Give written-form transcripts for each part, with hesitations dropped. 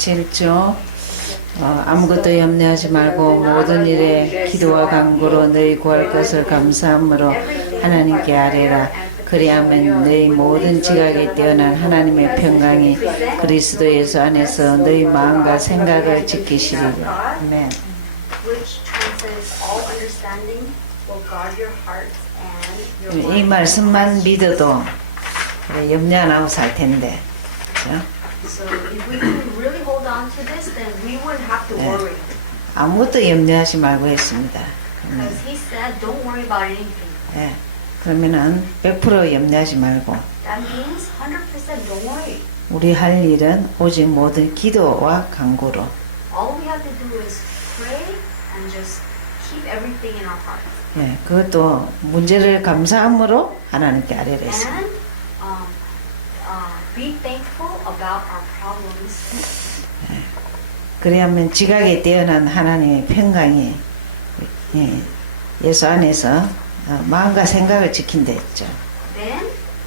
7조 아무것도 염려하지 말고 모든 일에 기도와 간구로 너희 구할 것을 감사함으로 하나님께 아뢰라. 그리하면 너희 모든 지각에 뛰어난 하나님의 평강이 그리스도 예수 안에서 너희 마음과 생각을 지키시리라. 아멘. 이 말씀만 믿어도 염려 안 하고 살 텐데. 그렇죠? So if we can really hold on to this, then we wouldn't have to worry. 아무것도 염려하지 말고 했습니다. Because he said, don't worry about anything. 예. 그러면은 100% 염려하지 말고 That means 100% don't worry. 우리 할 일은 오직 모든 기도와 간구로. All we have to do is pray and just keep everything in our heart. 예. 그것도 문제를 감사함으로 하나님께 아뢰랬습니다. And be thankful about our problems. 그래야면 지각에 뛰어난 하나님의 평강이 예수 안에서 마음과 생각을 지킨다 했죠. Then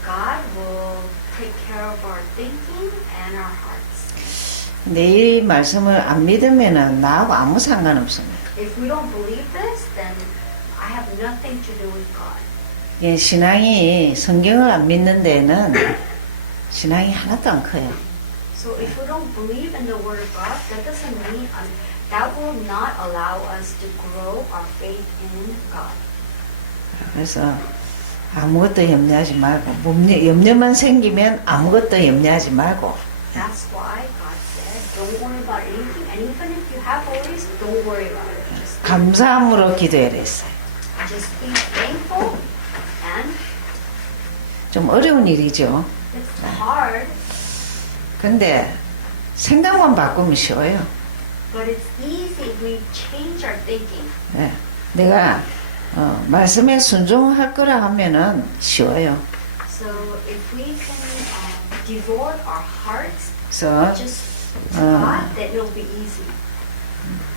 God will take care of our thinking and our hearts. 근데 이 말씀을 안 믿으면은 나하고 아무 상관없습니다. If we don't believe this, then I have nothing to do with God. 예, 신앙이 성경을 안 믿는 데는 신앙이 하나도 안 커요. So if we don't believe in the Word of God, that doesn't mean that will not allow us to grow our faith in God. 그래서 아무것도 염려하지 말고 염려만 생기면 아무것도 염려하지 말고. That's why God said, don't worry about anything, and even if you have worries, don't worry about it. 감사함으로 기도해라 했어요. Just be thankful, and 좀 어려운 일이죠. it's hard, 근데 생각만 바꾸면 쉬워요. but it's easy if we change our thinking. 네. 내가 말씀에 순종할 거라 하면은 쉬워요. So if we can devote our hearts 그래서 just to God, then it'll be easy.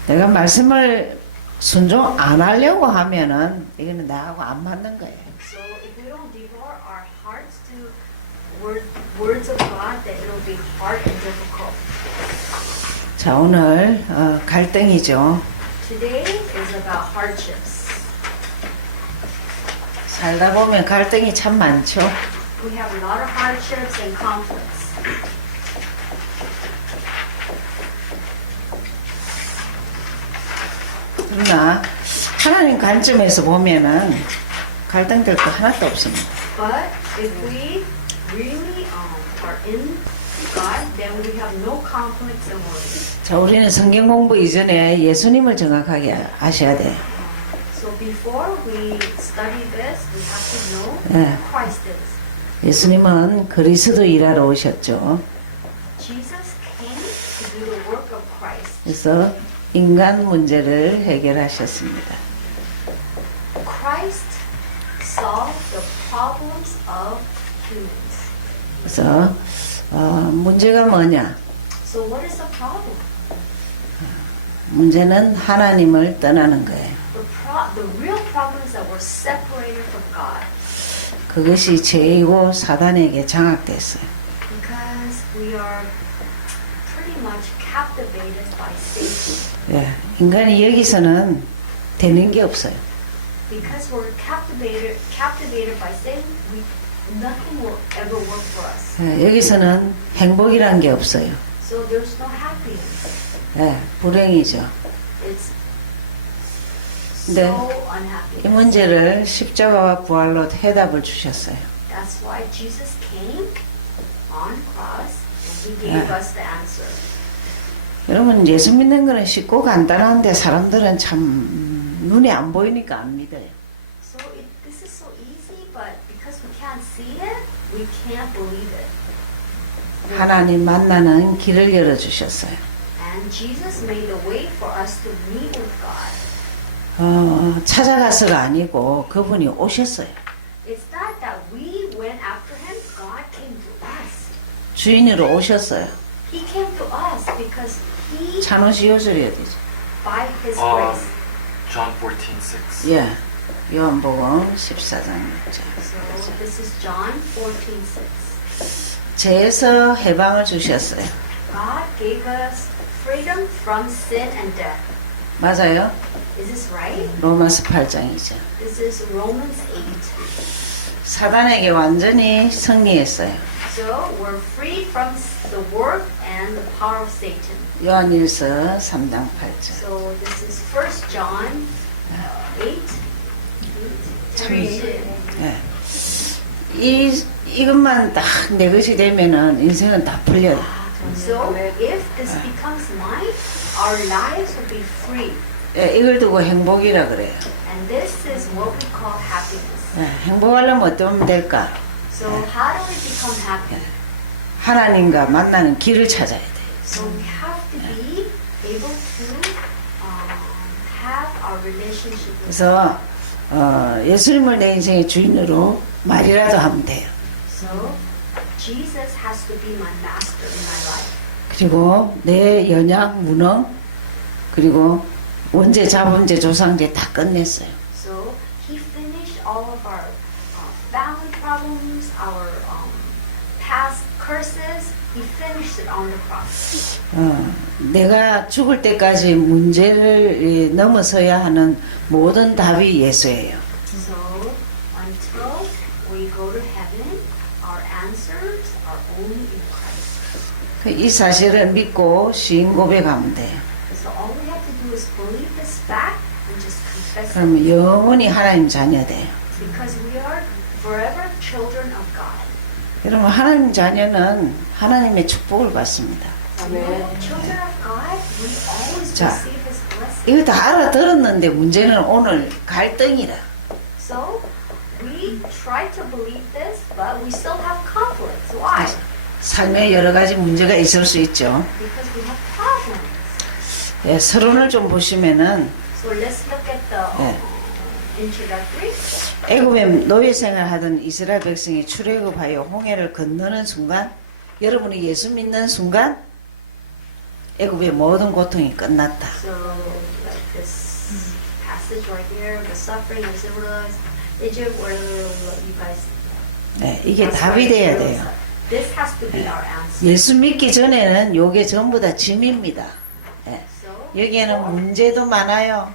내가 말씀을 순종 안 하려고 하면은 이거는 나하고 안 맞는 거예요. So if we don't devote our hearts to words of God, then it'll be hard and difficult. 자, 오늘 갈등이죠. Today is about hardships. 살다 보면 갈등이 참 많죠. We have a lot of hardships and conflicts. 그러나 하나님 관점에서 보면은 갈등될 거 하나도 없습니다. But if we really are in God, then we have no conflicts and worries. 자, 우리는 성경 공부 이전에 예수님을 정확하게 아셔야 돼요. So before we study this, we have to know 네. who Christ is. 예수님은 그리스도 일하러 오셨죠. Jesus came to do the work of Christ. 그래서 인간 문제를 해결하셨습니다. Christ solved the problems of humans. 그래서 문제가 뭐냐? So what is the problem? 문제는 하나님을 떠나는 거예요. The real problem is that we're separated from God. 그것이 죄이고 사단에게 장악됐어요. Because we are pretty much captivated by Satan. 예, 인간이 여기서는 되는 게 없어요. Because we're captivated by Satan, nothing will ever work for us. 예, 여기서는 행복이란 게 없어요. So there's no happiness. 예, 불행이죠. It's 네. so 이 unhappy. 문제를 십자가와 부활로 해답을 주셨어요. That's why Jesus came on cross and he gave us the answer. 여러분, 예수 믿는 거는 쉽고 간단한데 사람들은 참 눈에 안 보이니까 안 믿어요. So this is so easy, but because we can't see it, we can't believe it. 하나님 만나는 길을 열어주셨어요. And Jesus made the way for us to meet with God. 찾아가서가 아니고 그분이 오셨어요. It's not that we went after him, God came to us. 주인으로 오셨어요. He came to us because he, 찬호시 요절이어야 되죠. by his grace. John 14:6. 예, 요한복음 14장 6절. So this is John 14:6. 죄에서 해방을 주셨어요. God gave us freedom from sin and death. 맞아요? Is this right? 로마서 8장이죠. This is Romans 8. 사단에게 완전히 승리했어요. So we're freed from the work and the power of Satan. 요한일서 3장 8절. So this is 1 John 8. 10. 예. 이것만 딱 내 것이 되면은 인생은 다 풀려요. So if this becomes mine, our lives will be free. 예, 이걸 두고 행복이라 그래요. And this is what we call happiness. 예, 행복하려면 어쩌면 될까? So how do we become happy? 하나님과 만나는 길을 찾아야 돼요. So we have to be able to have our relationship with 그래서 예수님을 내 인생의 주인으로 말이라도 하면 돼요. So Jesus has to be my master in my life. 그리고 내 연약, 무능, 그리고 원죄, 자범죄, 조상죄 다 끝냈어요. So he finished all of our family problems, our past curses. He finished it on the cross. 내가 죽을 때까지 문제를 넘어서야 하는 모든 답이 예수예요. So until we go to heaven, our answers are only in Christ. 이 사실을 믿고 시인 고백하면 돼요. So all we have to do is believe this fact and just confess it. 그러면 영원히 하나님 자녀 돼요. Because we are forever children of God. 여러분 하나님 자녀는 하나님의 축복을 받습니다. Children of God, we always 자, receive His blessing. 이거 다 알아들었는데 문제는 오늘 갈등이라. So we try to believe this, but we still have conflicts. Why? 삶에 여러 가지 문제가 있을 수 있죠. Because we have problems. 예, 서론을 좀 보시면은 So let's look at the 예. introductory. 애굽에 노예 생활하던 이스라엘 백성이 출애굽하여 홍해를 건너는 순간, 여러분이 예수 믿는 순간 애굽의 모든 고통이 끝났다. So like this passage right here, the suffering of Israelites, Egypt, where you guys. 네, 이게 that's 답이 right, 돼야 Israelites. 돼요. This has to be our answer. 예수 믿기 전에는 요게 전부 다 짐입니다. 예, So 여기에는 문제도 많아요.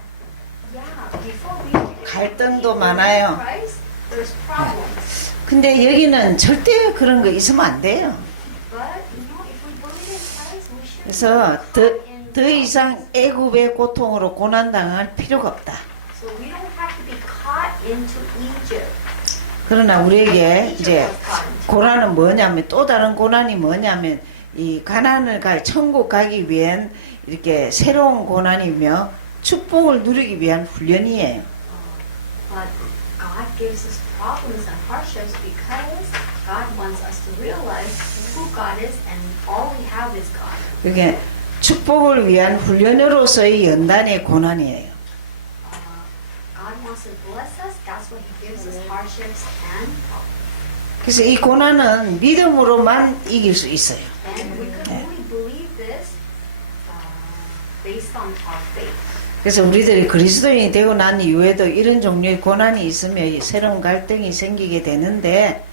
yeah, before we 갈등도 believe in 많아요. Christ, there's problems. 근데 여기는 절대 그런 거 있으면 안 돼요. But you know, if we believe in Christ, we should. 그래서 not caught in 더 이상 애굽의 고통으로 고난당할 필요가 없다. So we don't have to be caught into Egypt. 그러나 우리에게 Egypt 이제 was caught into. 고난은 뭐냐면, 또 다른 고난이 뭐냐면 이 가나안을 갈 천국 가기 위한 이렇게 새로운 고난이며 축복을 누리기 위한 훈련이에요. But God gives us problems and hardships because God wants us to realize who God is and all we have is God. 그게 축복을 위한 훈련으로서의 연단의 고난이에요. God wants to bless us. That's why He gives us hardships and problems. 그래서 이 고난은 믿음으로만 이길 수 있어요. And we could only believe this based on our faith. 그래서 우리들이 그리스도인이 되고 난 이후에도 이런 종류의 고난이 있으면 새로운 갈등이 생기게 되는데,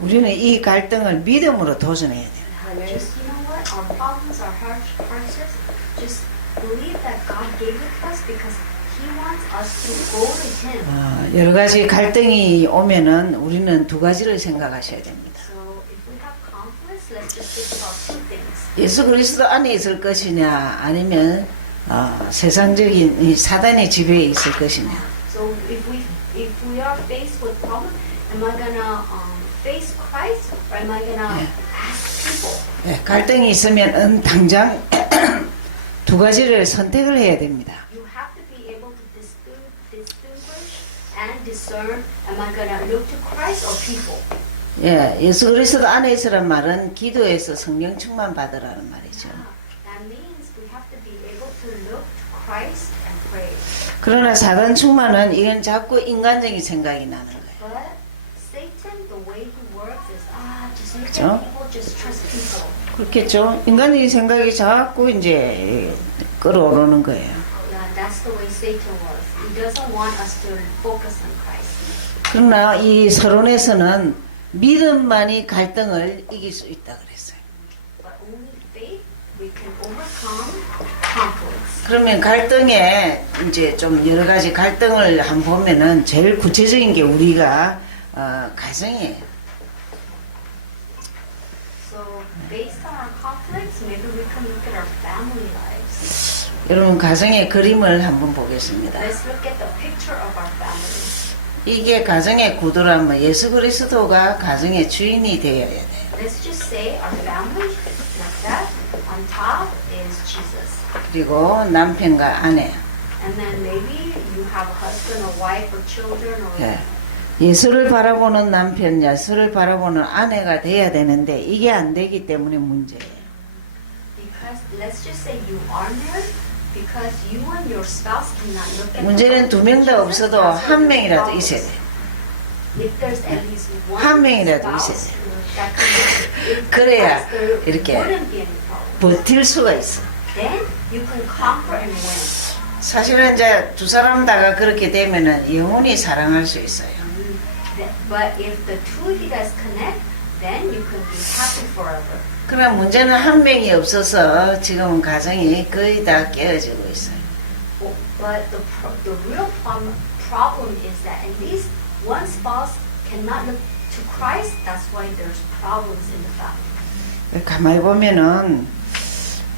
우리는 이 갈등을 믿음으로 도전해야 돼요. Just you know what? Our problems, our hardships. Just believe that God gave it to us because He wants us to go to Him. 여러 가지 갈등이 오면은 우리는 두 가지를 생각하셔야 됩니다. So if we have conflicts, let's just think about two things. 예수 그리스도 안에 있을 것이냐, 아니면 세상적인 이 사단의 지배에 있을 것이냐. So if we are faced with problems, am I gonna face Christ or am I gonna ask people? 예, 갈등이 있으면 당장 두 가지를 선택을 해야 됩니다. You have to be able to distinguish and discern. Am I gonna look to Christ or people? 예, 예수 그리스도 안에 있으란 말은 기도에서 성령 충만 받으라는 말이죠. That means we have to be able to look to Christ and pray. 그러나 사단 충만은 이건 자꾸 인간적인 생각이 나는 거예요. But Satan, the way he works is just look 그죠? at people, just trust people. 그렇겠죠. 인간적인 생각이 자꾸 이제 끌어오르는 거예요. Yeah, that's the way Satan was. He doesn't want us to focus on Christ. 그러나 이 서론에서는 믿음만이 갈등을 이길 수 있다 그랬어요. But only faith overcome conflicts. 그러면 갈등에 이제 좀 여러 가지 갈등을 한번 보면은 제일 구체적인 게 우리가 가정이에요. So based on our conflicts, maybe we can look at our family lives. 여러분 가정의 그림을 한번 보겠습니다. Let's look at the picture of our family. 이게 가정의 구도라면 예수 그리스도가 가정의 주인이 되어야 돼요. Let's just say our family like that. On top is Jesus. 그리고 남편과 아내. And then maybe you have a husband or wife or children or 예. 예수를 바라보는 남편, 예수를 바라보는 아내가 돼야 되는데 이게 안 되기 때문에 문제예요. because let's just say you are married because you and your spouse cannot look at 문제는 두 명 다 Jesus, 없어도 that's what 한 the 명이라도 problem 있어야 is. 돼요. If there's at least one 한 명이라도 spouse 있어야 돼요. that can look at 그래야 that's there 이렇게 wouldn't be any problem. 버틸 수가 있어. Then you can conquer and win. 사실은 이제 두 사람 다가 그렇게 되면은 영원히 사랑할 수 있어요. But if the two of you guys connect, then you can be happy forever. 그러나 문제는 한 명이 없어서 지금 가정이 거의 다 깨어지고 있어요. But the real problem is that at least one spouse cannot look to Christ. That's why there's problems in the family. 가만히 보면은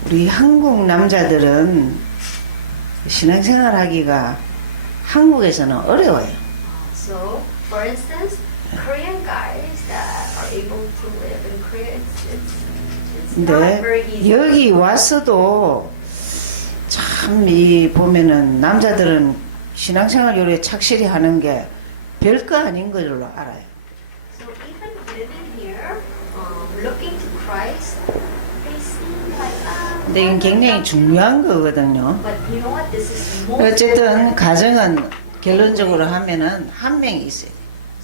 우리 한국 남자들은 신앙생활 하기가 한국에서는 어려워요. So, for instance, Korean guys that are able to live in Korea, it's not 근데 very easy. 여기 와서도 참 이 보면은 남자들은 신앙생활 요리 착실히 하는 게 별거 아닌 걸로 알아요. So even living here, looking to Christ, they seem like 근데 이건 굉장히 중요한 거거든요. But you know what? This is most 어쨌든 가정은 결론적으로 하면은 한 명이 있어야 돼요.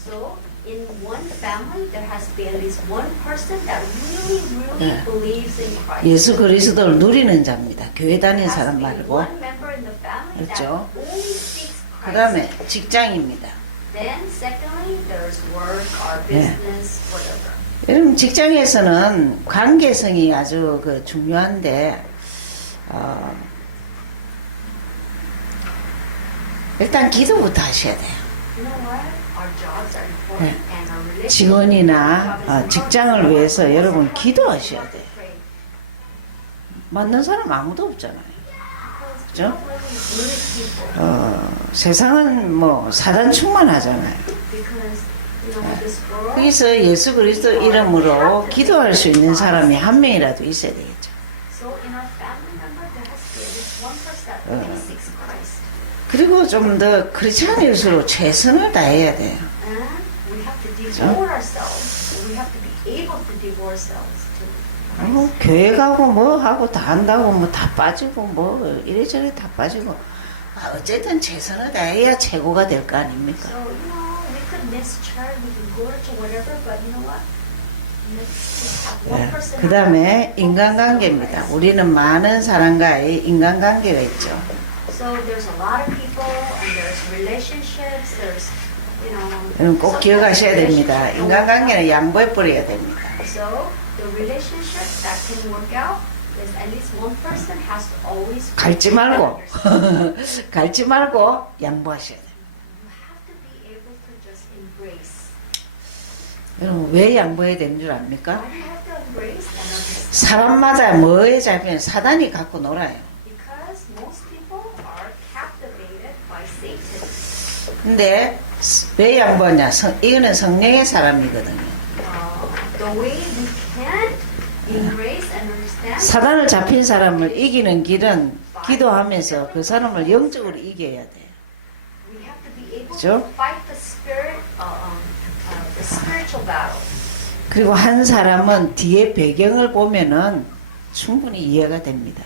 So in one family, there has to be at least one person that really 네. believes in Christ. 예수 그리스도를 누리는 자입니다. 교회 다니는 There has 사람 to be 말고. one member in the family that 그렇죠? only speaks 그 Christ. 다음에 직장입니다. Then secondly, there's work or 네. business, whatever. 여러분 직장에서는 관계성이 아주 그 중요한데 일단 기도부터 하셔야 돼요. You know what? Our jobs are important and our relationship. 직원이나 직장을 위해서 여러분 기도하셔야 돼요. Pray. 맞는 사람 아무도 없잖아요. Because we don't really need people. 세상은 뭐 사단 충만하잖아요. Because you know this world. 거기서 예수 그리스도 이름으로 기도할 수 있는 사람이 한 명이라도 있어야 되겠죠. So in our family member, there has to be at least one person that really seeks Christ. 그리고 좀 더 크리스찬일수록 최선을 다해야 돼요. And we have to devote ourselves. We have to be able to devote ourselves to 뭐 교회 가고 뭐 하고 다 한다고 뭐 다 빠지고 뭐 이래저래 다 빠지고 어쨌든 최선을 다해야 최고가 될 거 아닙니까? So, you know, we could miss church, we can go to whatever, but you know what? Let's just have one person. 그 다음에 인간관계입니다. 우리는 많은 사람과의 인간관계가 있죠. So there's a lot of people, and there's relationships, there's, you know. 여러분 꼭 sometimes 기억하셔야 됩니다. relationships don't 인간관계는 work out. 양보해 버려야 됩니다. So the relationship that can work out is at least one person has to always. 갈지 말고 You 갈지 말고 양보하셔야 돼요. have to be able to just embrace. 여러분 왜 양보해야 되는 줄 압니까? Why do you have to embrace and understand? 사람마다 뭐에 잡히면 사단이 갖고 놀아요. Because most people are captivated by Satan. 근데 왜 양보하냐? 이거는 성령의 사람이거든요. The way we can embrace and understand. 사단을 잡힌 사람을 이기는 길은 기도하면서 그 사람을 영적으로 이겨야 돼요. We have to be able 그죠? to fight the spiritual battle. 그리고 한 사람은 뒤에 배경을 보면은 충분히 이해가 됩니다.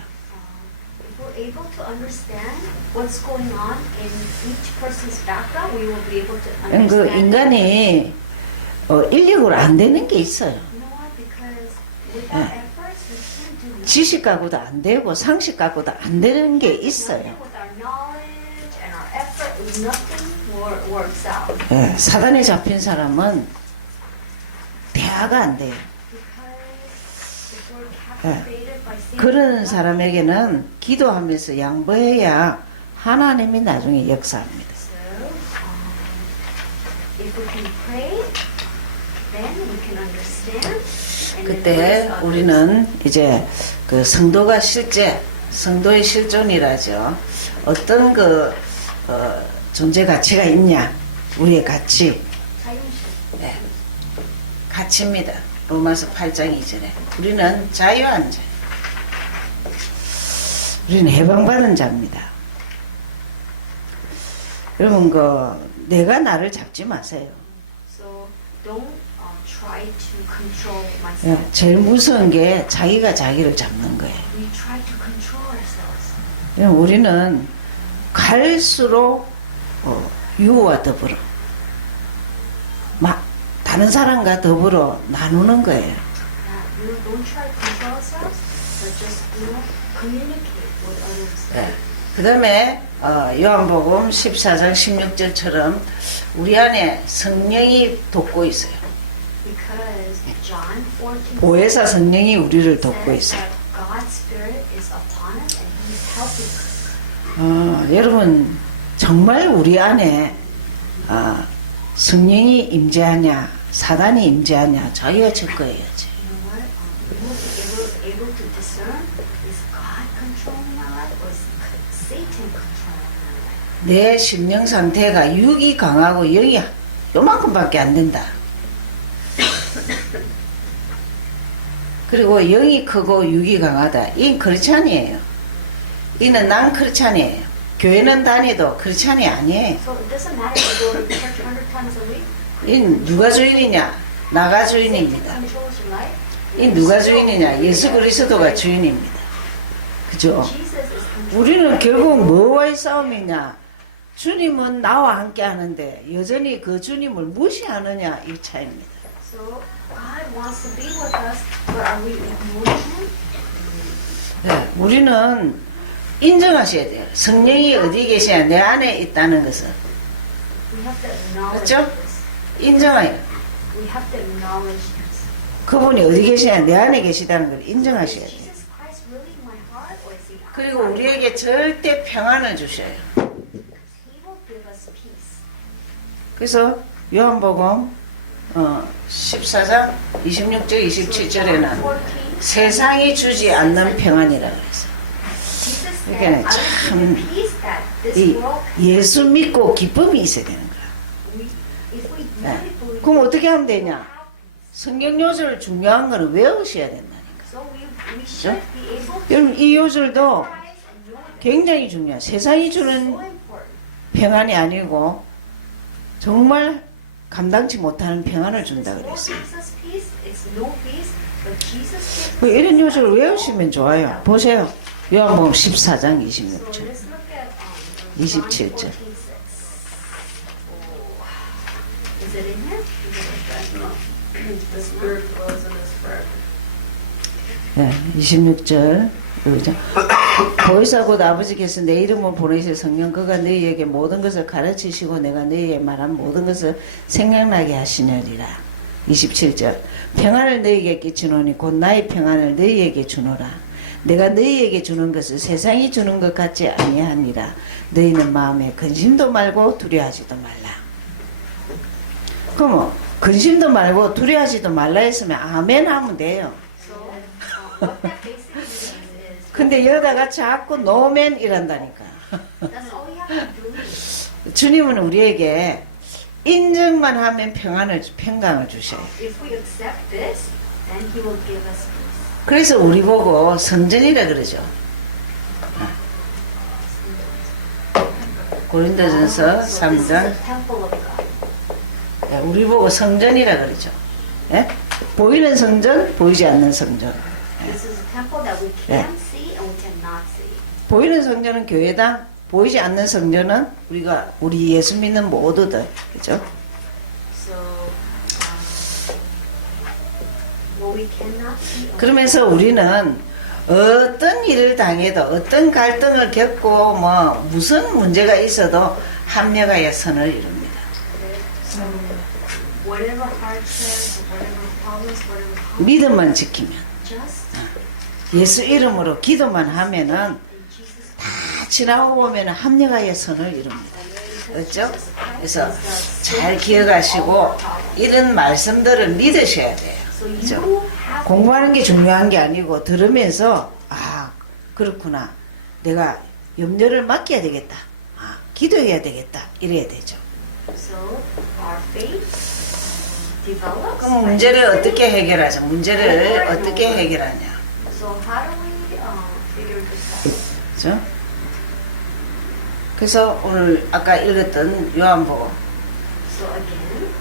If we're able to understand what's going on in each person's background, we will be able to 그 understand. 인간이 인력으로 안 되는 게 있어요. You know what? Because without efforts, we can't do nothing. 지식 갖고도 안 되고 상식 갖고도 안 되는 게 있어요. With our knowledge and our effort, nothing works out. 예, 사단에 잡힌 사람은 대화가 안 돼요. Because if we're 예. created by Saint 그런 God. 사람에게는 기도하면서 양보해야 하나님이 나중에 역사합니다. So, if we can pray, then we can understand. And then 그때 bless others. 우리는 이제 그 성도가 실제 성도의 실존이라죠. 어떤 그 존재 가치가 있냐? 우리의 가치, 자유식. 네. 가치입니다. 로마서 8장 2절에 우리는 자유한 자, 우리는 해방받은 자입니다. 여러분 내가 나를 잡지 마세요. So don't try to control 예, myself. 제일 무서운 게 자기가 자기를 잡는 거예요. We try to control ourselves. 우리는 갈수록 유와 더불어 다른 사람과 더불어 나누는 거예요. We don't try to control ourselves, but just communicate with others. 네. 그 다음에 요한복음 14장 16절처럼 우리 안에 성령이 돕고 있어요. Because John 14 보혜사 성령이 우리를 돕고 says 있어요. that God's Spirit is upon us and He's helping us. 여러분 정말 우리 안에 성령이 임재하냐 사단이 임재하냐 자기가 체크해야지. You know what? We will be able to discern, is God controlling my life or is Satan controlling my life? 내 심령 상태가 육이 강하고 영이 요만큼밖에 안 된다. 그리고 영이 크고 육이 강하다. 이는 크리스찬이에요. 이는 난 크리스찬이에요. 교회는 다니도 크리스찬이 아니에요. So it doesn't matter if you go to church 100 times a week. 이 누가 주인이냐? 나가 Satan 주인입니다. controls your life. 이 누가 주인이냐? 예수 그리스도가 주인입니다. 그죠? Jesus is controlling. 우리는 결국 뭐와의 싸움이냐? 주님은 나와 함께 하는데 여전히 그 주님을 무시하느냐 이 차이입니다. So God wants to be with us, but are we ignoring Him? 네, 우리는 인정하셔야 돼요. 성령이 어디 계시냐 내 안에 있다는 것을 We have to acknowledge 맞죠? this. 인정해요. We have to acknowledge this. 그분이 어디 계시냐 내 안에 계시다는 걸 Is 인정하셔야 돼요. Jesus Christ really in my heart, or is He outside? 그리고 우리에게 절대 평안을 주셔요. Because He will give us peace. 그래서 요한복음 14장 26절 27절에는 세상이 주지 않는 평안이라 그랬어요. Jesus said, 그러니까 I will give 참 you peace that this 이 world 예수 믿고 기쁨이 있어야 되는 거야. if we 네. really believe 그럼 어떻게 하면 we 되냐? have peace. 성경 요절 중요한 거는 외우셔야 된다니까. So we should be able to 여러분 이 요절도 memorize and know that 굉장히 중요해요. 세상이 it's 주는 so important. 평안이 아니고 정말 감당치 못하는 평안을 준다 This world 그랬어요. gives us peace, it's no peace, but Jesus gives 그 us 이런 peace. 요절을 외우시면 좋아요. 보세요. 요한복음 14장 So 26절. let's look at 27 절. John 14:6. Is it in here? The Spirit dwells in us forever. 네, 26절. 그죠? 보혜사 곧 아버지께서 내 이름을 보내실 성령 그가 너희에게 모든 것을 가르치시고 내가 너희에게 말한 모든 것을 생각나게 하시느니라. 27절. 평안을 너희에게 끼치노니 곧 나의 평안을 너희에게 주노라. 내가 너희에게 주는 것을 세상이 주는 것 같지 아니하니라. 너희는 마음에 근심도 말고 두려워하지도 말라. 그럼 근심도 말고 두려워하지도 말라 했으면 아멘 하면 돼요. So what that basically means is 근데 여다가 자꾸 노멘 이란다니까. that's all we have to do. 주님은 우리에게 인정만 하면 평강을 주셔요. If we accept this, then He will give us peace. 그래서 우리 보고 성전이라 그러죠. 고린도전서 So this is 3장 the temple of God. 우리 보고 성전이라 그러죠. 예? 보이는 성전, 보이지 않는 성전. This is a temple that we Yeah. can see and we cannot see. 보이는 성전은 교회다. 보이지 않는 성전은 우리 예수 믿는 모두들, 그죠? So what we cannot see. 그러면서 우리는 어떤 일을 당해도 어떤 갈등을 겪고 뭐 무슨 문제가 있어도 합력하여 선을 이룹니다. So whatever hardships, whatever problems, whatever conflicts, 믿음만 지키면 just 예수 이름으로 기도만 하면은 in Jesus' 다 지나고 보면 합력하여 선을 이룹니다. 그렇죠? 그래서 잘 기억하시고 이런 말씀들을 믿으셔야 돼요. So 그렇죠? you have 공부하는 게 중요한 게 아니고 들으면서 아 그렇구나 내가 염려를 맡겨야 되겠다 아 기도해야 되겠다 이래야 되죠. so our faith develops. 그럼 문제를 어떻게 해결하죠? 문제를 어떻게 해결하냐? So how do we figure this out? 그렇죠? 그래서 오늘 아까 읽었던 요한복음 So again,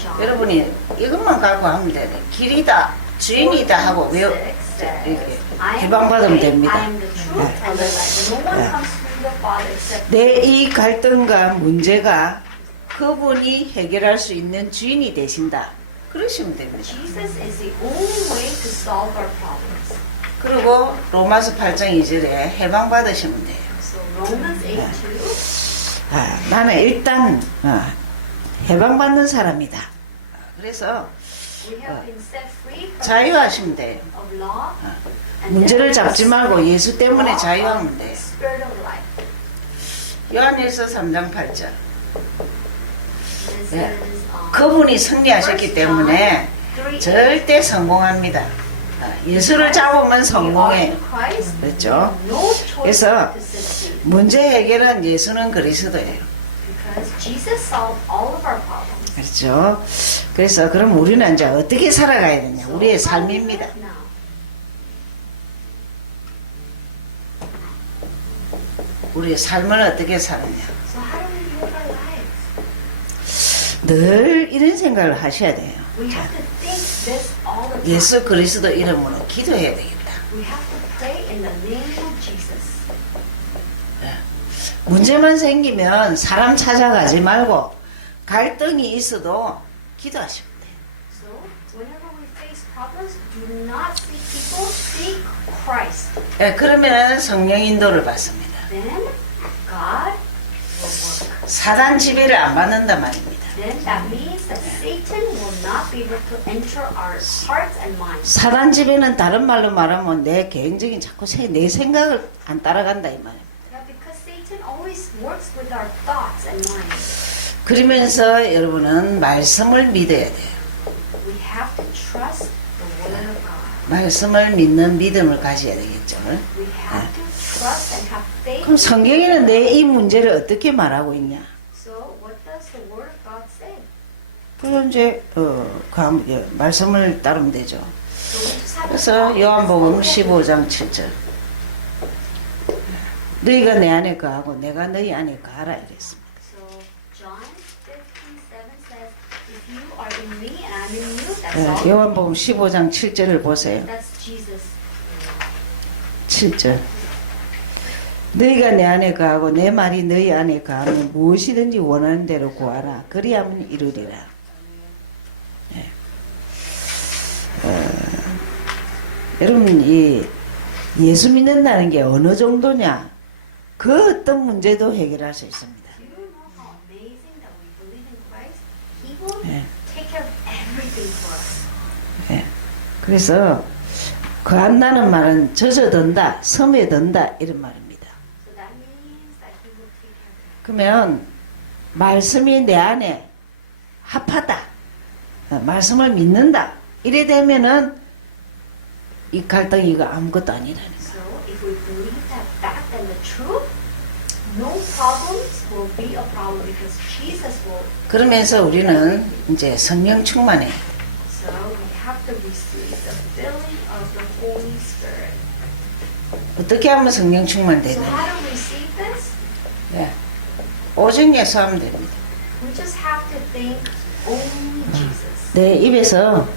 John 여러분이 이것만 갖고 하면 돼. 길이다 주인이다 하고 외워 6 says, 이렇게 I am 해방받으면 the way, 됩니다. I am the truth and the life. No one comes to the Father except 내 이 갈등과 문제가 그분이 해결할 수 있는 주인이 되신다. 그러시면 됩니다. Jesus is the only way to solve our problems. 그리고 로마서 8장 2절에 해방받으시면 돼요. So Romans 8:2. 아, 나는 일단 해방받는 사람이다. 그래서 We have been set free from 자유하시면 돼요. of law. and 문제를 death. 잡지 말고 예수 때문에 Law 자유하면 of 돼요. Spirit of life. 요한일서 3장 8절. This 네. is, 그분이 승리하셨기 때문에 3:8. 절대 성공합니다. 예수를 잡으면 성공해. 그렇죠? 그래서 문제 해결은 예수는 그리스도예요. Because Jesus solved all of our problems. 그렇죠? 그래서 그럼 우리는 이제 어떻게 살아가야 되냐? 우리의 삶입니다. Now, 우리의 삶을 어떻게 사느냐? so how do we live our lives? 늘 이런 생각을 하셔야 돼요. We have to think this all the time. 예수 그리스도 이름으로 기도해야 되겠다. We have to pray in the name of Jesus. 문제만 생기면 사람 찾아가지 말고 갈등이 있어도 기도하시면 돼요. So whenever we face problems, do not seek people, seek Christ. 예, 그러면 성령 인도를 받습니다. Then God will work. 사단 지배를 안 받는단 말입니다. Then that means that Satan will not be able to enter our hearts and minds. 사단 지배는 다른 말로 말하면 내 개인적인 자꾸 내 생각을 안 따라간다 이 말입니다. Yeah, because Satan always works with our thoughts and minds. 그러면서 여러분은 말씀을 믿어야 돼요. We have to trust the word of God. 말씀을 믿는 믿음을 가져야 되겠죠. We have to trust and have faith. 그럼 성경에는 내 이 문제를 어떻게 말하고 있냐? So what does the word of God say? 그럼 이제 말씀을 따르면 되죠. So we just have to 그래서 follow 요한복음 this. 15장 7절 너희가 내 안에 거하고 내가 너희 안에 거하라 이랬습니다. So John 15:7 says, if you are in me and I'm in you, that's 예, all. 요한복음 15장 7절을 보세요. That's Jesus. 7절 너희가 내 안에 거하고 내 말이 너희 안에 거하면 무엇이든지 원하는 대로 구하라 그리하면 이루리라. 예. 여러분 이 예수 믿는다는 게 어느 정도냐? 그 어떤 문제도 해결할 수 있습니다. Do you know how amazing that we believe in Christ? He will 예. take care of everything for us. 예. 그래서 거한다는 말은 젖어든다, 섬에든다 이런 말입니다. So that means that He will take care of 그러면 말씀이 내 안에 합하다, 말씀을 믿는다 이래 되면은 이 갈등이 이거 아무것도 아니라는 거예요. So if we believe that fact and the truth, no problems will be a problem because Jesus will. 그러면서 우리는 이제 성령 충만해. So we have to receive the filling of the Holy Spirit. 어떻게 하면 성령 So 충만되냐? how to receive this? 예. 오직 예수하면 됩니다. We just have to think only Jesus. 내 입에서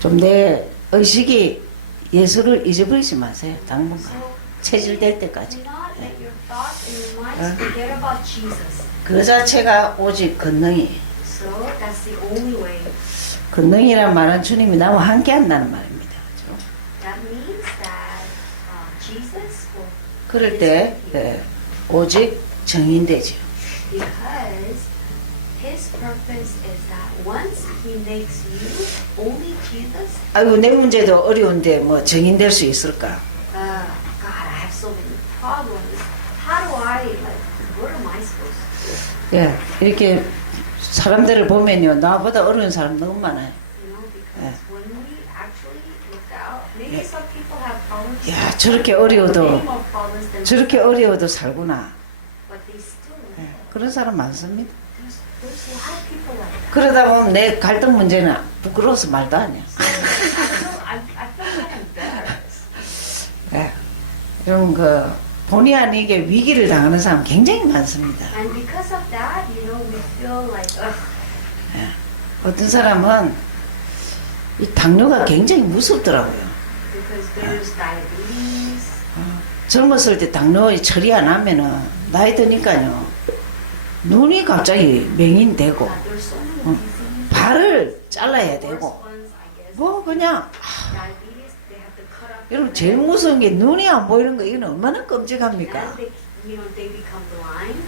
좀 내 의식이 예수를 잊어버리지 마세요. 당분간 So 체질될 때까지. do not let your thoughts and your minds forget about Jesus. 그 자체가 오직 권능이. So that's the only way. 권능이란 말은 주님이 나와 함께 한다는 말입니다. 그렇죠? That means that Jesus will. 그럴 때 오직 정인되죠. Because His purpose is that once He makes you only Jesus, 아이고 내 문제도 어려운데 뭐 정인될 수 있을까? God, I have so many problems. How do I, like, what am I supposed to do? 예, 이렇게 사람들을 보면요 나보다 어려운 사람 너무 많아요. You know, because when we actually look out, maybe some people have problems. 야 저렇게 어려워도 many more problems than 저렇게 어려워도 살구나. but they still 예, 그런 사람 많습니다. there's a lot of people like that. 그러다 보면 내 갈등 문제는 부끄러워서 말도 안 해요. I feel kind of embarrassed. 예, 이런 그 본의 아니게 위기를 당하는 사람 굉장히 많습니다. And because of that, you know, we feel like, ugh, 어떤 사람은 이 당뇨가 굉장히 무섭더라고요. because there's diabetes. 젊었을 때 당뇨 처리 안 하면은 나이 드니까요 눈이 갑자기 맹인되고 There's so many diseases. 발을 잘라야 Worst 되고 ones, I guess. 뭐 그냥 Diabetes, they have to cut off. 여러분 제일 무서운 게 눈이 안 보이는 거 이건 얼마나 끔찍합니까? Then they, you know, they become blind.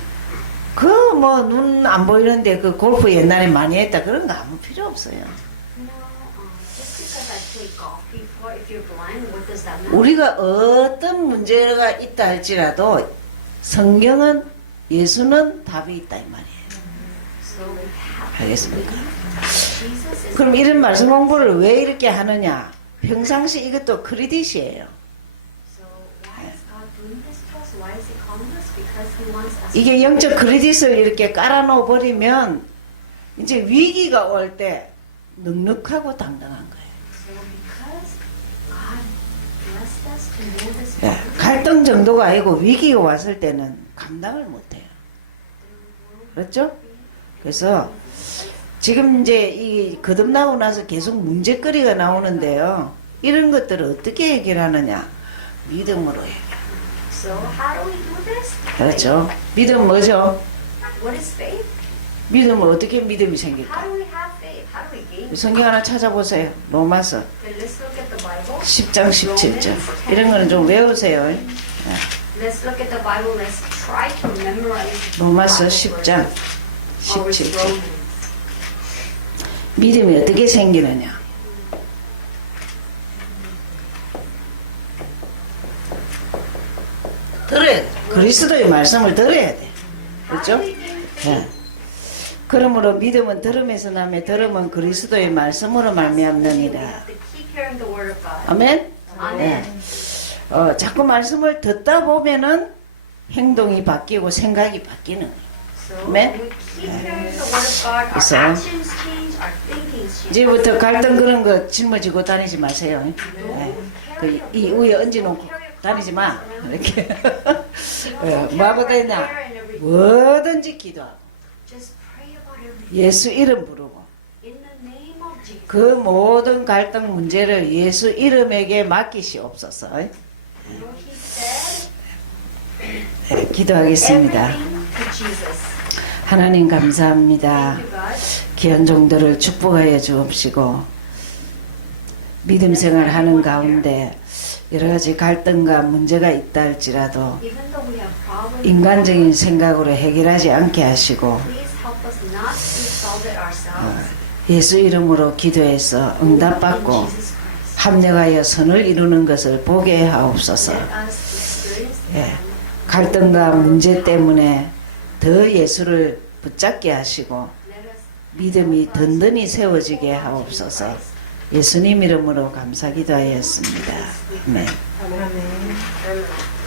그 뭐 눈 안 보이는데 그 골프 옛날에 많이 했다 그런 거 아무 필요 없어요. You know, just because I played golf before, if you're blind, what does that mean? 우리가 어떤 문제가 있다 할지라도 성경은 예수는 답이 있다 이 말이에요. So we have to 알겠습니까? Jesus is. 그럼 이런 말씀 공부를 왜 이렇게 하느냐? 평상시 이것도 크레딧이에요. So why is God doing this to us? Why is He calling us? Because He wants us. 이게 영적 크레딧을 이렇게 깔아놓아 버리면 이제 위기가 올 때 넉넉하고 당당한 거예요. So because God blessed us to know this 예, truth, 갈등 정도가 아니고 위기가 왔을 때는 감당을 못해요. 그렇죠? 그래서 지금 이제 이 거듭나고 나서 계속 문제거리가 나오는데요. 이런 것들을 어떻게 해결하느냐? 믿음으로 해결. so how do we do this? 그렇죠? 믿음 뭐죠? What is faith? 믿음은 어떻게 믿음이 생길까? How do we have faith? How do we gain? 성경 하나 찾아보세요. 로마서 Okay, let's look at the Bible. 10장 17절. 이런 거는 좀 외우세요. Let's look at the Bible. Let's try to memorize. 로마서 Bible 10장 verses. Or 17절. Romans. 믿음이 어떻게 생기느냐? 들어야 돼. 그리스도의 말씀을 들어야 돼. 그렇죠? How do we gain faith? 예. 그러므로 믿음은 들음에서 나며 들음은 그리스도의 말씀으로 We 말미암느니라. have to keep hearing the word of God. 아멘. Amen. 자꾸 말씀을 듣다 보면은 행동이 바뀌고 생각이 바뀌는 거예요. So Amen. we keep hearing the word of God. Our 그래서 actions change. Our thinking change. 이제부터 갈등 그런 거 짊어지고 다니지 마세요. 예. 그 이후에 얹어놓고 다니지 마. 이렇게. 뭐하고 다니냐? 뭐든지 기도하고 Just pray about everything. 예수 이름 부르고 In the name of Jesus. 그 모든 갈등 문제를 예수 이름에게 맡기시옵소서. You know, He said 네, 기도하겠습니다. everything to Jesus. 하나님 감사합니다. Thank you, God. 귀한 종들을 축복하여 주옵시고 믿음 생활하는 가운데 여러 가지 갈등과 문제가 있다 할지라도 Even though we have problems, 인간적인 생각으로 해결하지 않게 하시고 please help us not to solve it ourselves. 예수 이름으로 기도해서 응답받고 In Jesus Christ. 합력하여 선을 이루는 것을 보게 하옵소서. Let us experience the 예, 갈등과 문제 때문에 더 예수를 붙잡게 하시고 Let us 믿음이 든든히 세워지게 하옵소서. 예수님 이름으로 감사 기도하였습니다. 아멘. Amen.